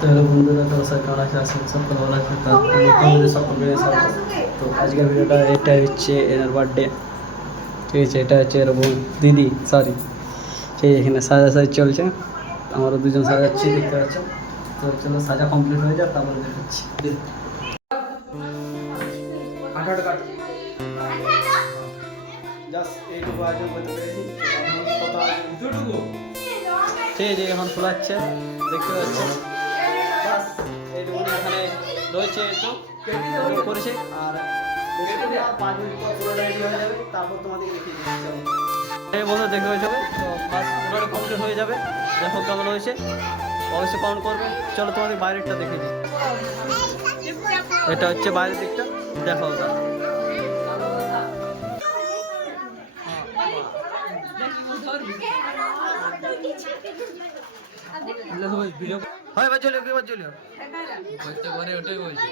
তো হ্যালো বন্ধুরা, তো সবাই কেমন আছে? আসলে সকলে ভালো আছে। তার আমাদের সকলকে স্বাগত। তো আজকের ভিডিওটা এটা হচ্ছে এনার বার্থডে, ঠিক আছে? এটা হচ্ছে এর বোন দিদি, সরি। সেই এখানে সাজাসাজি চলছে, আমরা দুজন সাজাচ্ছি, দেখতে পাচ্ছেন। তো চলো সাজা কমপ্লিট হয়ে যাক, তারপরে দেখাচ্ছি। জাস্ট এইটুকু আয়োজন করতে পেরেছি, কত আয়োজন ঠিক আছে। এখন খোলাচ্ছে, দেখতে পাচ্ছেন। বাস এইটুকু এখানে রয়েছে, একটু করেছে। আর 5 মিনিট পর পুরো রেডি হয়ে যাবে, তারপর তোমাদের দেখিয়ে দিচ্ছি। এই বন্ধু দেখে হয়ে যাবে, তো বাস পুরো কমপ্লিট হয়ে যাবে। দেখো কেমন হয়েছে, অবশ্যই কমেন্ট করবে। চলো তোমাদের বাইরেরটা দেখে দিই। এটা হচ্ছে বাইরের দিকটা, দেখো ওটা। হয় বা চলিও, কি বার চলিও, ওটাই বলছি,